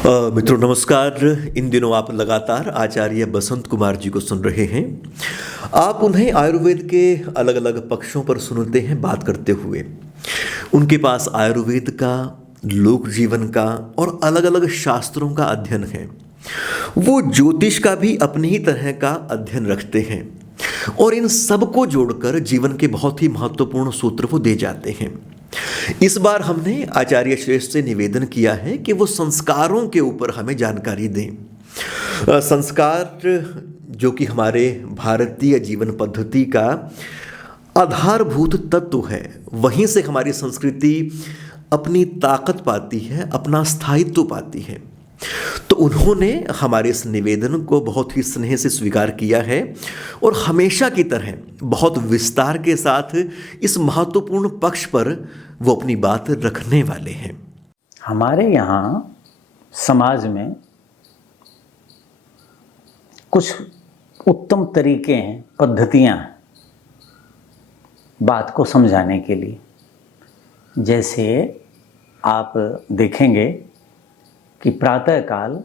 मित्रों नमस्कार। इन दिनों आप लगातार आचार्य बसंत कुमार जी को सुन रहे हैं। आप उन्हें आयुर्वेद के अलग अलग पक्षों पर सुनते हैं बात करते हुए। उनके पास आयुर्वेद का, लोक जीवन का और अलग अलग शास्त्रों का अध्ययन है। वो ज्योतिष का भी अपनी ही तरह का अध्ययन रखते हैं और इन सब को जोड़कर जीवन के बहुत ही महत्वपूर्ण सूत्र वो दे जाते हैं। इस बार हमने आचार्य श्रेष्ठ से निवेदन किया है कि वो संस्कारों के ऊपर हमें जानकारी दें। संस्कार जो कि हमारे भारतीय जीवन पद्धति का आधारभूत तत्व है, वहीं से हमारी संस्कृति अपनी ताकत पाती है, अपना स्थायित्व पाती है। तो उन्होंने हमारे इस निवेदन को बहुत ही स्नेह से स्वीकार किया है और हमेशा की तरह बहुत विस्तार के साथ इस महत्वपूर्ण पक्ष पर वो अपनी बात रखने वाले हैं। हमारे यहाँ समाज में कुछ उत्तम तरीके हैं, पद्धतियाँ हैं बात को समझाने के लिए। जैसे आप देखेंगे कि प्रातःकाल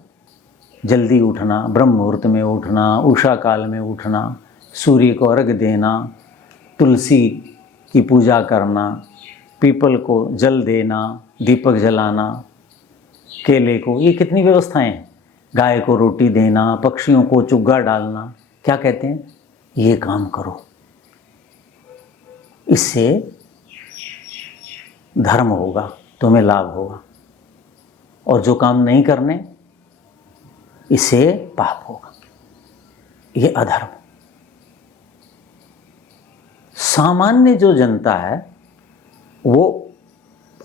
जल्दी उठना, ब्रह्म मुहूर्त में उठना, उषा काल में उठना, सूर्य को अर्घ देना, तुलसी की पूजा करना, पीपल को जल देना, दीपक जलाना, केले को, ये कितनी व्यवस्थाएं हैं। गाय को रोटी देना, पक्षियों को चुग्गा डालना। क्या कहते हैं? ये काम करो, इससे धर्म होगा, तुम्हें लाभ होगा। और जो काम नहीं करने, इससे पाप होगा, ये अधर्म। सामान्य जो जनता है वो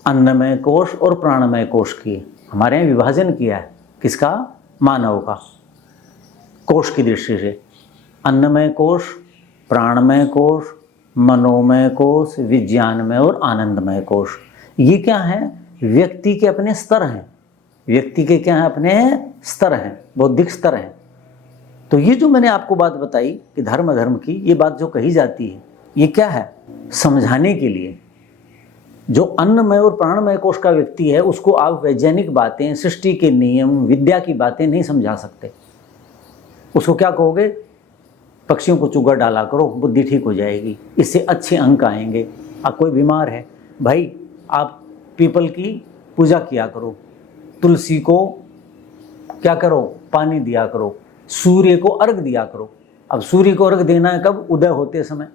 अन्नमय कोश और प्राणमय कोश की, हमारे यहाँ विभाजन किया है। किसका? मानव का। कोश की दृष्टि से अन्नमय कोश, प्राणमय कोश, मनोमय कोश, विज्ञानमय और आनंदमय कोश। ये क्या है? व्यक्ति के अपने स्तर हैं। व्यक्ति के क्या हैं? अपने स्तर हैं, बौद्धिक स्तर हैं। तो ये जो मैंने आपको बात बताई कि धर्म अधर्म की, ये बात जो कही जाती है, ये क्या है? समझाने के लिए। जो अन्नमय और प्राणमय कोश का व्यक्ति है, उसको आप वैज्ञानिक बातें, सृष्टि के नियम, विद्या की बातें नहीं समझा सकते। उसको क्या कहोगे? पक्षियों को चुग्गा डाला करो, बुद्धि ठीक हो जाएगी, इससे अच्छे अंक आएंगे। अब कोई बीमार है, भाई आप पीपल की पूजा किया करो, तुलसी को क्या करो? पानी दिया करो, सूर्य को अर्घ दिया करो। अब सूर्य को अर्घ देना है कब? उदय होते समय,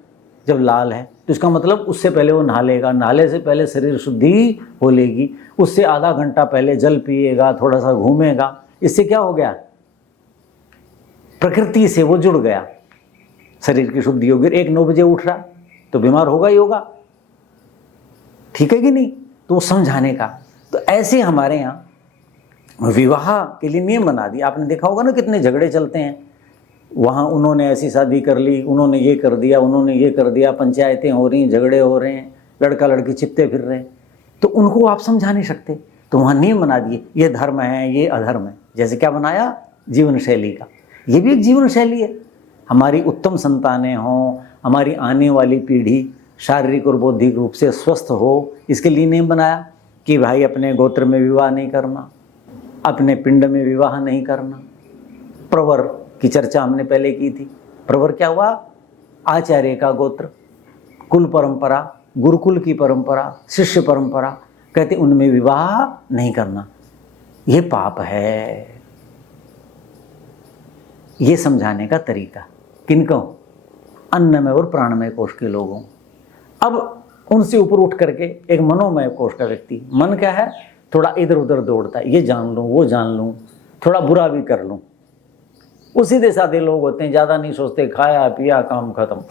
जब लाल है, तो इसका मतलब उससे पहले वो नहा लेगा, नहाले से पहले शरीर शुद्धि हो लेगी, उससे आधा घंटा पहले जल पिएगा, थोड़ा सा घूमेगा। इससे क्या हो गया? प्रकृति से वो जुड़ गया, शरीर की शुद्धि होगी। 1-9 बजे उठ रहा तो बीमार होगा ही होगा, ठीक है कि नहीं? तो वो समझाने का। तो ऐसे हमारे यहाँ विवाह के लिए नियम बना दिया। आपने देखा होगा ना, कितने झगड़े चलते हैं। वहाँ उन्होंने ऐसी शादी कर ली, उन्होंने ये कर दिया, उन्होंने ये कर दिया, पंचायतें हो रही, झगड़े हो रहे हैं, लड़का लड़की चिपते फिर रहे हैं। तो उनको आप समझा नहीं सकते, तो वहाँ नियम बना दिए, ये धर्म है, ये अधर्म है। जैसे क्या बनाया? जीवन शैली का। ये भी एक जीवन शैली है। हमारी उत्तम संतानें हों, हमारी आने वाली पीढ़ी शारीरिक और बौद्धिक रूप से स्वस्थ हो, इसके लिए नियम बनाया कि भाई अपने गोत्र में विवाह नहीं करना, अपने पिंड में विवाह नहीं करना। प्रवर की चर्चा हमने पहले की थी। प्रवर क्या हुआ? आचार्य का गोत्र, कुल परंपरा, गुरुकुल की परंपरा, शिष्य परंपरा, कहते उनमें विवाह नहीं करना, ये पाप है। ये समझाने का तरीका किनको? अन्नमय और प्राणमय कोश के लोगों। अब उनसे ऊपर उठ करके एक मनोमय कोश का व्यक्ति, मन क्या है? थोड़ा इधर उधर दौड़ता है, ये जान लूँ, वो जान लूँ, थोड़ा बुरा भी कर लूँ। वो सीधे साधे लोग होते हैं, ज़्यादा नहीं सोचते, खाया पिया काम खत्म,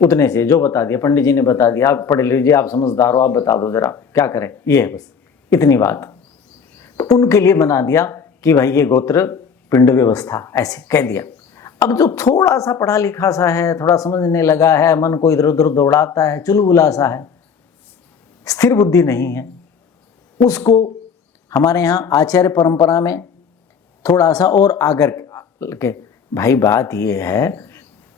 उतने से जो बता दिया, पंडित जी ने बता दिया, आप पढ़ लीजिए, आप समझदार हो, आप बता दो जरा क्या करें, ये है बस, इतनी बात। तो उनके लिए बना दिया कि भाई ये गोत्र पिंड व्यवस्था, ऐसे कह दिया। अब जो थोड़ा सा पढ़ा लिखा सा है, थोड़ा समझने लगा है, मन को इधर उधर दौड़ाता है, चुलबुला सा है, स्थिर बुद्धि नहीं है, उसको हमारे यहाँ आचार्य परंपरा में थोड़ा सा और आगर के, भाई बात ये है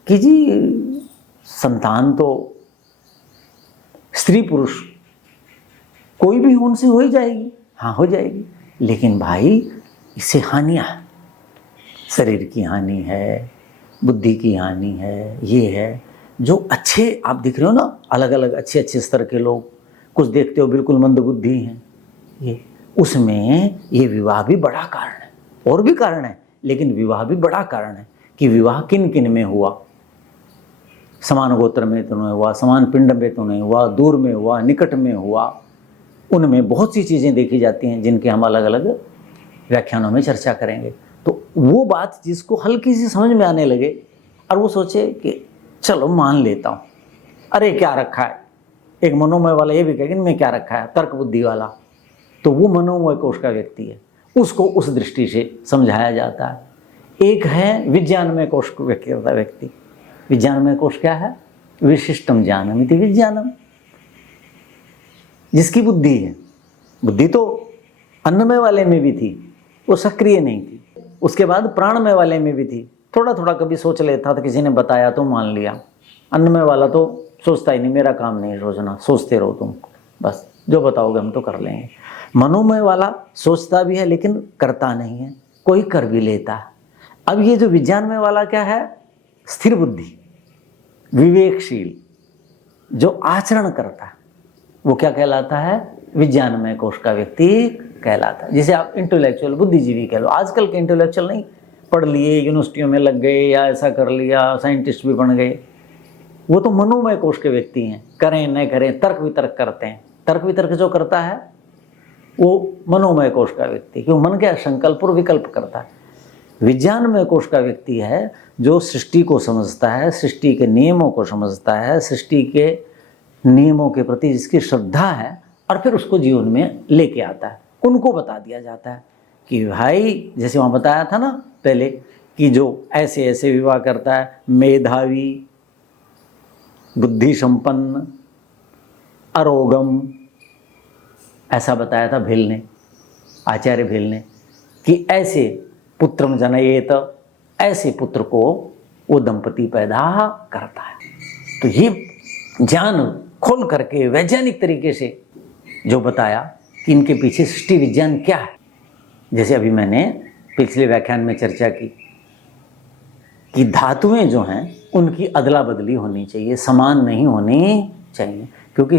कि जी संतान तो स्त्री पुरुष कोई भी उनसे हो ही जाएगी, हाँ हो जाएगी, लेकिन भाई इससे हानियाँ हैं, शरीर की हानि है, बुद्धि की हानि है, ये है। जो अच्छे आप दिख रहे हो ना, अलग अलग अच्छे अच्छे स्तर के लोग, कुछ देखते हो बिल्कुल मंदबुद्धि हैं, ये उसमें ये विवाह भी बड़ा कारण है। और भी कारण है, लेकिन विवाह भी बड़ा कारण है कि विवाह किन किन में हुआ। समान गोत्र में तो नहीं हुआ, समान पिंड में तो नहीं हुआ, दूर में हुआ, निकट में हुआ, उनमें बहुत सी चीज़ें देखी जाती हैं जिनके हम अलग अलग व्याख्यानों में चर्चा करेंगे। तो वो बात जिसको हल्की सी समझ में आने लगे और वो सोचे कि चलो मान लेता हूँ, अरे क्या रखा है, एक मनोमय वाला ये भी कहेगा इनमें क्या रखा है, तर्क बुद्धि वाला, तो वो मनोमय कोश का व्यक्ति है, उसको उस दृष्टि से समझाया जाता है। एक है विज्ञानमय कोश व्यक्ति। विज्ञानमय कोश क्या है? विशिष्टम ज्ञानम इति विज्ञानम, जिसकी बुद्धि है। बुद्धि तो अन्नमय वाले में भी थी, वो सक्रिय नहीं थी। उसके बाद प्राणमय वाले में भी थी, थोड़ा थोड़ा कभी सोच लेता था, किसी ने बताया तो मान लिया। अन्नमय वाला तो सोचता ही नहीं, मेरा काम नहीं सोचना, सोचते रहो तुम, बस जो बताओगे हम तो कर लेंगे। मनोमय वाला सोचता भी है लेकिन करता नहीं है, कोई कर भी लेता है। अब ये जो विज्ञानमय वाला क्या है? स्थिर बुद्धि, विवेकशील, जो आचरण करता है, वो क्या कहलाता है? विज्ञानमय कोश का व्यक्ति कहलाता है। जिसे आप इंटेलेक्चुअल बुद्धिजीवी कह लो। आजकल के इंटेलेक्चुअल नहीं, पढ़ लिए, यूनिवर्सिटियों में लग गए या ऐसा कर लिया, साइंटिस्ट भी बन गए, वो तो मनोमय कोश के व्यक्ति हैं। करें न करें तर्क वितर्क करते हैं। तर्क वितर्क जो करता है वो मनोमय कोश का व्यक्ति, क्यों? मन क्या संकल्प और विकल्प करता है। विज्ञानमय कोश का व्यक्ति है जो सृष्टि को समझता है, सृष्टि के नियमों को समझता है, सृष्टि के नियमों के प्रति जिसकी श्रद्धा है, और फिर उसको जीवन में लेके आता है। उनको बता दिया जाता है कि भाई, जैसे वहाँ बताया था ना पहले कि जो ऐसे ऐसे विवाह करता है, मेधावी, बुद्धि संपन्न, अरोगम, ऐसा बताया था भेल ने, आचार्य भेल ने, कि ऐसे पुत्रम जनयेत, ऐसे पुत्र को वो दंपति पैदा करता है। तो ये ज्ञान खोल करके वैज्ञानिक तरीके से जो बताया कि इनके पीछे सृष्टि विज्ञान क्या है। जैसे अभी मैंने पिछले व्याख्यान में चर्चा की कि धातुएं जो हैं उनकी अदला बदली होनी चाहिए, समान नहीं होनी चाहिए, क्योंकि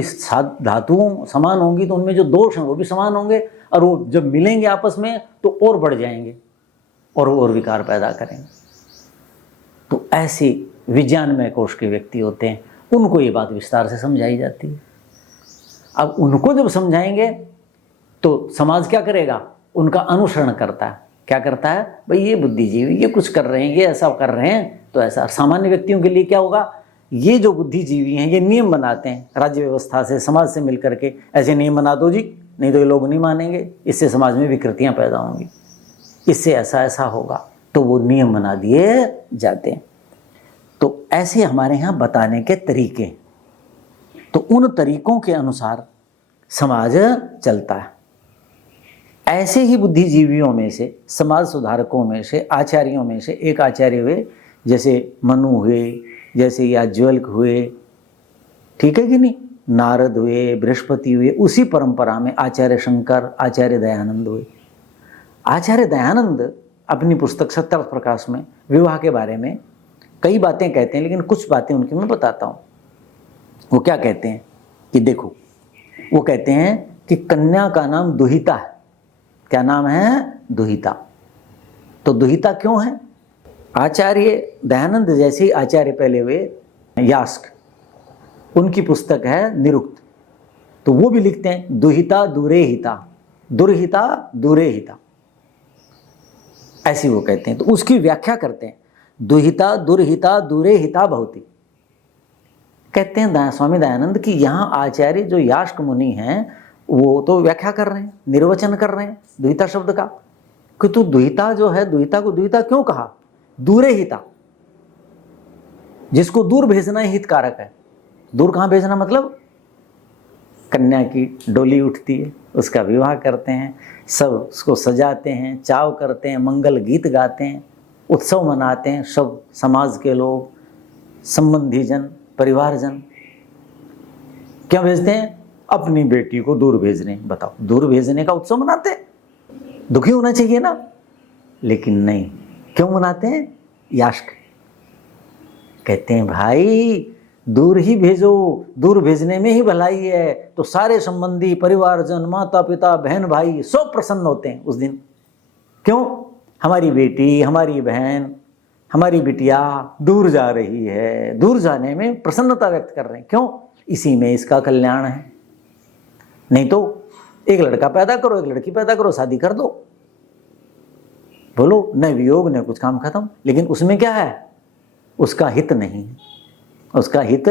धातुओं समान होंगी तो उनमें जो दोष हैं वो भी समान होंगे, और वो जब मिलेंगे आपस में तो और बढ़ जाएंगे और विकार पैदा करेंगे। तो ऐसे विज्ञानमय कोश के व्यक्ति होते हैं, उनको ये बात विस्तार से समझाई जाती है। अब उनको जब समझाएंगे तो समाज क्या करेगा? उनका अनुसरण करता है। क्या करता है? भाई ये बुद्धिजीवी ये कुछ कर रहे हैं, ये ऐसा कर रहे हैं, तो ऐसा। सामान्य व्यक्तियों के लिए क्या होगा? ये जो बुद्धिजीवी हैं ये नियम बनाते हैं, राज्य व्यवस्था से, समाज से मिलकर के ऐसे नियम बना दो जी, नहीं तो ये लोग नहीं मानेंगे, इससे समाज में विकृतियाँ पैदा होंगी, इससे ऐसा ऐसा होगा, तो वो नियम बना दिए जाते हैं। तो ऐसे हमारे यहाँ बताने के तरीके, तो उन तरीकों के अनुसार समाज चलता है। ऐसे ही बुद्धिजीवियों में से, समाज सुधारकों में से, आचार्यों में से एक आचार्य हुए, जैसे मनु हुए, जैसे याज्ञवल्क्य हुए, ठीक है कि नहीं, नारद हुए, बृहस्पति हुए। उसी परंपरा में आचार्य शंकर, आचार्य दयानंद हुए। आचार्य दयानंद अपनी पुस्तक सत्यार्थ प्रकाश में विवाह के बारे में कई बातें कहते हैं, लेकिन कुछ बातें उनकी मैं बताता हूँ। वो क्या कहते हैं कि देखो, वो कहते हैं कि कन्या का नाम दुहिता है। क्या नाम है? दुहिता। तो दुहिता क्यों है? आचार्य दयानंद जैसे ही आचार्य पहले हुए यास्क, उनकी पुस्तक है निरुक्त, तो वो भी लिखते हैं दुहिता दूरे हिता, दुर्हिता दूरे हिता, ऐसी वो कहते हैं। तो उसकी व्याख्या करते हैं, दुहिता दुर्हिता दूरे हिता भवति। कहते हैं स्वामी दयानंद कि यहाँ आचार्य जो यास्क मुनि हैं वो तो व्याख्या कर रहे हैं, निर्वचन कर रहे हैं दुहिता शब्द का, कि तू दुहिता जो है, दुहिता को दुहिता क्यों कहा? दूरे हिता, जिसको दूर भेजना ही हितकारक है। दूर कहाँ भेजना? मतलब कन्या की डोली उठती है, उसका विवाह करते हैं, सब उसको सजाते हैं, चाव करते हैं, मंगल गीत गाते हैं, उत्सव मनाते हैं, सब समाज के लोग, संबंधीजन, परिवारजन। क्या भेजते हैं? अपनी बेटी को दूर भेज रहे हैं। बताओ, दूर भेजने का उत्सव मनाते हैं? दुखी होना चाहिए ना। लेकिन नहीं, क्यों मनाते हैं? याश्क। कहते हैं भाई दूर ही भेजो, दूर भेजने में ही भलाई है। तो सारे संबंधी, परिवारजन, माता पिता, बहन भाई सब प्रसन्न होते हैं उस दिन। क्यों? हमारी बेटी, हमारी बहन, हमारी बिटिया दूर जा रही है, दूर जाने में प्रसन्नता व्यक्त कर रहे हैं। क्यों? इसी में इसका कल्याण है। नहीं तो एक लड़का पैदा करो, एक लड़की पैदा करो, शादी कर दो, बोलो न वियोग न कुछ, काम खत्म। लेकिन उसमें क्या है? उसका हित नहीं है, उसका हित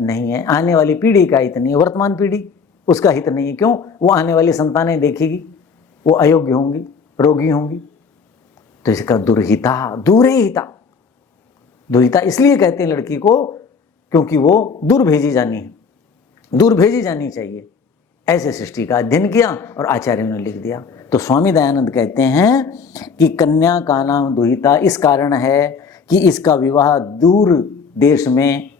नहीं है, आने वाली पीढ़ी का हित नहीं है, वर्तमान पीढ़ी उसका हित नहीं है। क्यों? वो आने वाली संतानें देखेगी, वो अयोग्य होंगी, रोगी होंगी। तो इसका दुर्हिता, दूरहिता। दुहिता इसलिए कहते हैं लड़की को क्योंकि वो दूर भेजी जानी है, दूर भेजी जानी चाहिए। ऐसे सृष्टि का अध्ययन किया और आचार्यों ने लिख दिया। तो स्वामी दयानंद कहते हैं कि कन्या का नाम दुहिता इस कारण है कि इसका विवाह दूर देश में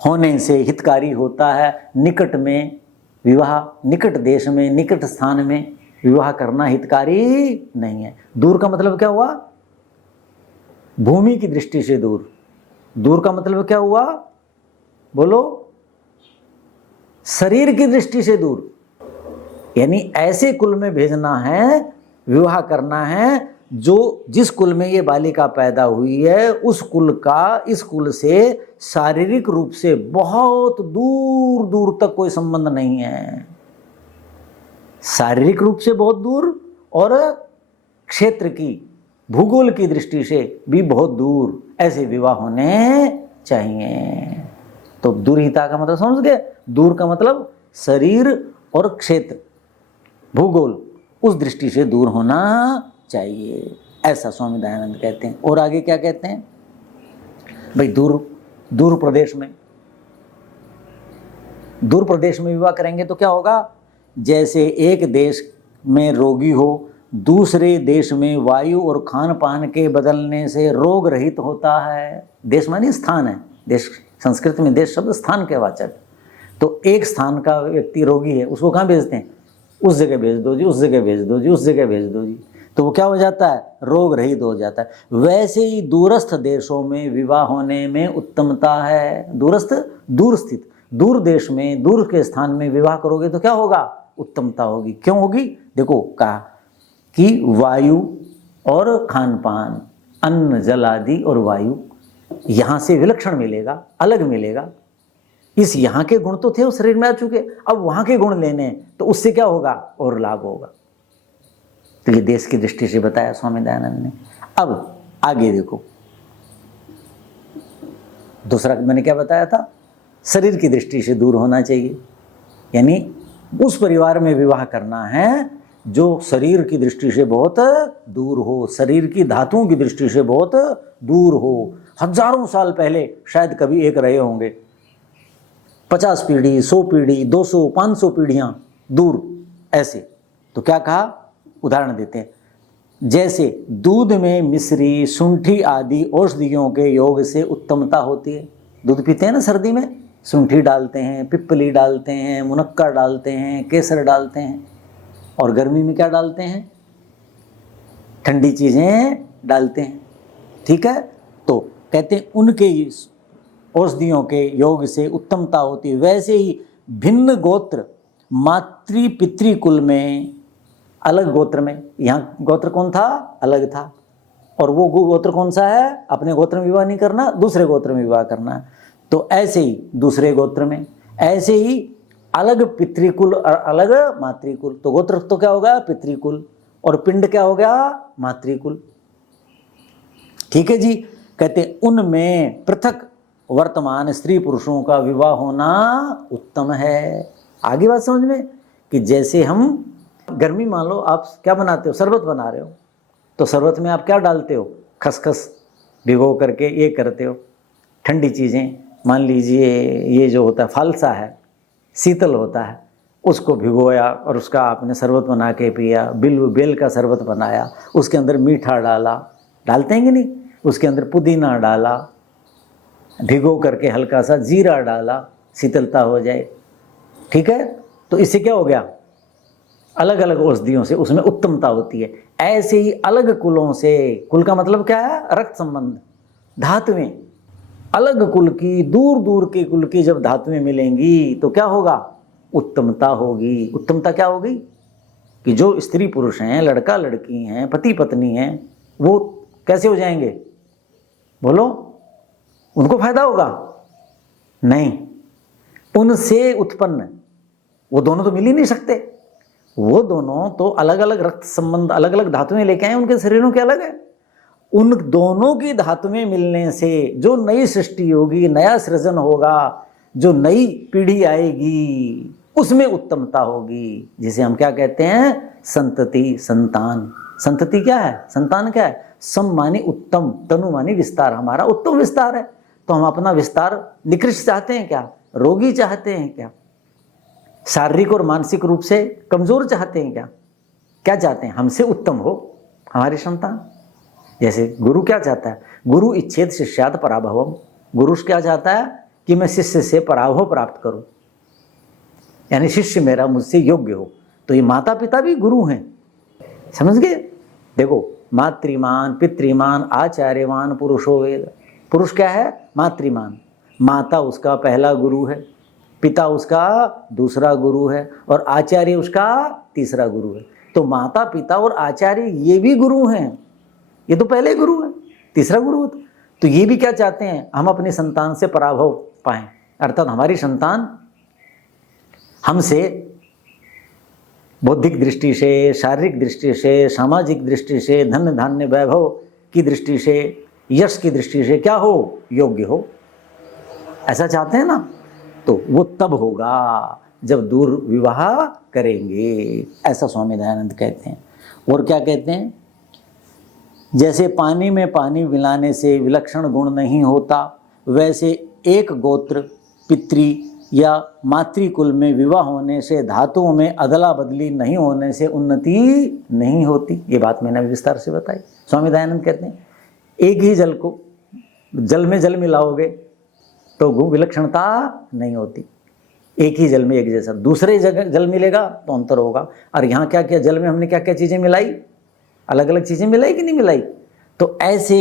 होने से हितकारी होता है। निकट में विवाह, निकट देश में, निकट स्थान में विवाह करना हितकारी नहीं है। दूर का मतलब क्या हुआ? भूमि की दृष्टि से दूर। दूर का मतलब क्या हुआ? बोलो, शरीर की दृष्टि से दूर। यानी ऐसे कुल में भेजना है, विवाह करना है जो जिस कुल में ये बालिका पैदा हुई है उस कुल का इस कुल से शारीरिक रूप से बहुत दूर दूर तक कोई संबंध नहीं है। शारीरिक रूप से बहुत दूर और क्षेत्र की, भूगोल की दृष्टि से भी बहुत दूर ऐसे विवाह होने चाहिए। तो दूरहिता का मतलब समझ गए? दूर का मतलब शरीर और क्षेत्र, भूगोल, उस दृष्टि से दूर होना चाहिए, ऐसा स्वामी दयानंद कहते हैं। और आगे क्या कहते हैं? भाई दूर प्रदेश में, दूर प्रदेश में विवाह करेंगे तो क्या होगा? जैसे एक देश में रोगी हो, दूसरे देश में वायु और खान पान के बदलने से रोग रहित होता है। देश मानी स्थान है, देश संस्कृत में देश शब्द स्थान के वाचक। तो एक स्थान का व्यक्ति रोगी है, उसको कहाँ भेजते हैं? उस जगह भेज दो जी, उस जगह भेज दो जी, उस जगह भेज दो जी। तो वो क्या हो जाता है? रोग रहित हो जाता है। वैसे ही दूरस्थ देशों में विवाह होने में उत्तमता है। दूरस्थ, दूर स्थित, दूर देश में, दूर के स्थान में विवाह करोगे तो क्या होगा? उत्तमता होगी। क्यों होगी? देखो कहा कि वायु और खान पान, अन्न जल आदि और वायु यहाँ से विलक्षण मिलेगा, अलग मिलेगा। इस यहाँ के गुण तो थे उस शरीर में आ चुके, अब वहाँ के गुण लेने, तो उससे क्या होगा? और लाभ होगा। तो ये देश की दृष्टि से बताया स्वामी दयानंद ने। अब आगे देखो, दूसरा मैंने क्या बताया था? शरीर की दृष्टि से दूर होना चाहिए, यानी उस परिवार में विवाह करना है जो शरीर की दृष्टि से बहुत दूर हो, शरीर की धातुओं की दृष्टि से बहुत दूर हो। हजारों साल पहले शायद कभी एक रहे होंगे, 50 पीढ़ी, 100 पीढ़ी, 200, 500 पीढ़ियां दूर ऐसे। तो क्या कहा? उदाहरण देते हैं, जैसे दूध में मिश्री, शुंठी आदि औषधियों के योग से उत्तमता होती है। दूध पीते हैं ना सर्दी में, शुंठी डालते हैं, पिप्पली डालते हैं, मुनक्का डालते हैं, केसर डालते हैं। और गर्मी में क्या डालते हैं? ठंडी चीज़ें डालते हैं। ठीक है? तो कहते हैं उनके औषधियों के योग से उत्तमता होती है। वैसे ही भिन्न गोत्र मातृ पितृ कुल में, अलग गोत्र में, यहाँ गोत्र कौन था? अलग था। और वो गोत्र कौन सा है? अपने गोत्र में विवाह नहीं करना, दूसरे गोत्र में विवाह करना है। तो ऐसे ही दूसरे गोत्र में, ऐसे ही अलग पितृकुल और अलग मातृकुल। तो गोत्र तो क्या होगा? पितृकुल। और पिंड क्या हो गया? मातृकुल। ठीक है जी। कहते उनमें पृथक वर्तमान स्त्री पुरुषों का विवाह होना उत्तम है। आगे बात समझ में कि जैसे हम गर्मी, मान लो आप क्या बनाते हो? शरबत बना रहे हो, तो शरबत में आप क्या डालते हो? खसखस भिगो करके ये करते हो। ठंडी चीज़ें, मान लीजिए ये जो होता है फालसा है, शीतल होता है, उसको भिगोया और उसका आपने शरबत बना के पिया। बेल का शरबत बनाया, उसके अंदर मीठा डाला, डालते हैं कि नहीं? उसके अंदर पुदीना डाला, भिगो करके हल्का सा जीरा डाला, शीतलता हो जाए। ठीक है? तो इससे क्या हो गया? अलग अलग औषधियों से उसमें उत्तमता होती है। ऐसे ही अलग कुलों से, कुल का मतलब क्या है? रक्त संबंध, धातुएं, अलग कुल की, दूर दूर के कुल की जब धातुएं मिलेंगी तो क्या होगा? उत्तमता होगी। उत्तमता क्या होगी? कि जो स्त्री पुरुष हैं, लड़का लड़की हैं, पति पत्नी हैं, वो कैसे हो जाएंगे? बोलो, उनको फायदा होगा? नहीं, उनसे उत्पन्न, वो दोनों तो मिल ही नहीं सकते। वो दोनों तो अलग अलग रक्त संबंध, अलग अलग धातुएं लेके आए, उनके शरीरों के अलग है। उन दोनों की धातुएं मिलने से जो नई सृष्टि होगी, नया सृजन होगा, जो नई पीढ़ी आएगी, उसमें उत्तमता होगी, जिसे हम क्या कहते हैं? संतति, संतान। संतति क्या है? संतान क्या है? सम माने उत्तम, तनु माने विस्तार। हमारा उत्तम विस्तार है, तो हम अपना विस्तार निकृष्ट चाहते हैं क्या? रोगी चाहते हैं क्या? शारीरिक और मानसिक रूप से कमजोर चाहते हैं क्या? क्या चाहते हैं? हमसे उत्तम हो हमारी संतान। जैसे गुरु क्या चाहता है? गुरु इच्छेद शिष्यात् पराभवम। गुरु क्या चाहता है? कि मैं शिष्य से पराभव प्राप्त करूं, यानी शिष्य मेरा मुझसे योग्य हो। तो ये माता पिता भी गुरु हैं, समझ गए? देखो, मातृमान, पितृमान, आचार्यमान पुरुषो वेद। पुरुष क्या है? मातृमान। माता उसका पहला गुरु है, पिता उसका दूसरा गुरु है, और आचार्य उसका तीसरा गुरु है। तो माता पिता और आचार्य ये भी गुरु हैं, ये तो पहले गुरु है, तीसरा गुरु। तो ये भी क्या चाहते हैं? हम अपनी संतान से पराभव पाएं, अर्थात हमारी संतान हमसे बौद्धिक दृष्टि से, शारीरिक दृष्टि से, सामाजिक दृष्टि से, धन धान्य वैभव की दृष्टि से, यश की दृष्टि से क्या हो? योग्य हो। ऐसा चाहते हैं ना? तो वो तब होगा जब दूर विवाह करेंगे, ऐसा स्वामी दयानंद कहते हैं। और क्या कहते हैं? जैसे पानी में पानी मिलाने से विलक्षण गुण नहीं होता, वैसे एक गोत्र, पितृ या मातृकुल में विवाह होने से, धातुओं में अदला बदली नहीं होने से उन्नति नहीं होती। ये बात मैंने विस्तार से बताई। स्वामी दयानंद कहते हैं एक ही जल को जल में जल मिलाओगे तो विलक्षणता नहीं होती। एक ही जल में एक जैसा, दूसरे जगह जल मिलेगा तो अंतर होगा। और यहाँ क्या क्या जल में हमने क्या क्या चीज़ें मिलाई? अलग अलग चीज़ें मिलाई कि नहीं मिलाई? तो ऐसे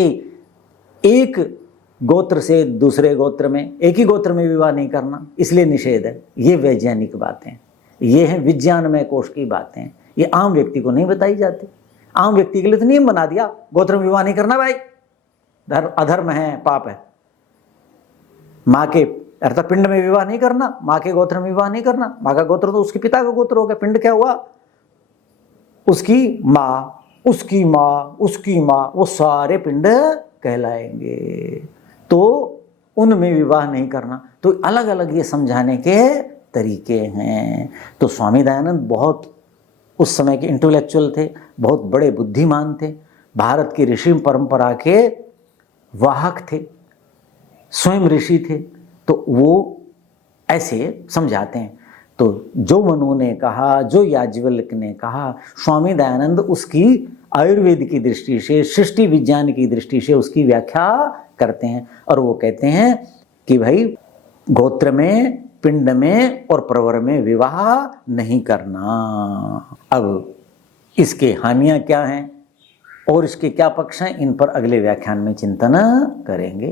एक गोत्र से दूसरे गोत्र में, एक ही गोत्र में विवाह नहीं करना, इसलिए निषेध है। ये वैज्ञानिक बातें, ये हैं विज्ञानमय कोश की बातें, ये आम व्यक्ति को नहीं बताई जाती। आम व्यक्ति के लिए तो नियम बना दिया, गोत्र में विवाह नहीं करना भाई, अधर्म है, पाप है। माँ के अर्थात पिंड में विवाह नहीं करना, माँ के गोत्र में विवाह नहीं करना। माँ का गोत्र तो उसके पिता का गोत्र हो गया, पिंड क्या हुआ? उसकी माँ, उसकी माँ, उसकी माँ, वो सारे पिंड कहलाएंगे। तो उनमें विवाह नहीं करना। तो अलग अलग ये समझाने के तरीके हैं। तो स्वामी दयानंद बहुत उस समय के इंटेलेक्चुअल थे, बहुत बड़े बुद्धिमान थे, भारत की ऋषि परंपरा के वाहक थे, स्वयं ऋषि थे। तो वो ऐसे समझाते हैं। तो जो मनु ने कहा, जो याज्ञवल्क्य ने कहा, स्वामी दयानंद उसकी आयुर्वेद की दृष्टि से, सृष्टि विज्ञान की दृष्टि से उसकी व्याख्या करते हैं। और वो कहते हैं कि भाई गोत्र में, पिंड में और प्रवर में विवाह नहीं करना। अब इसके हानियां क्या हैं और इसके क्या पक्ष हैं, इन पर अगले व्याख्यान में चिंतन करेंगे।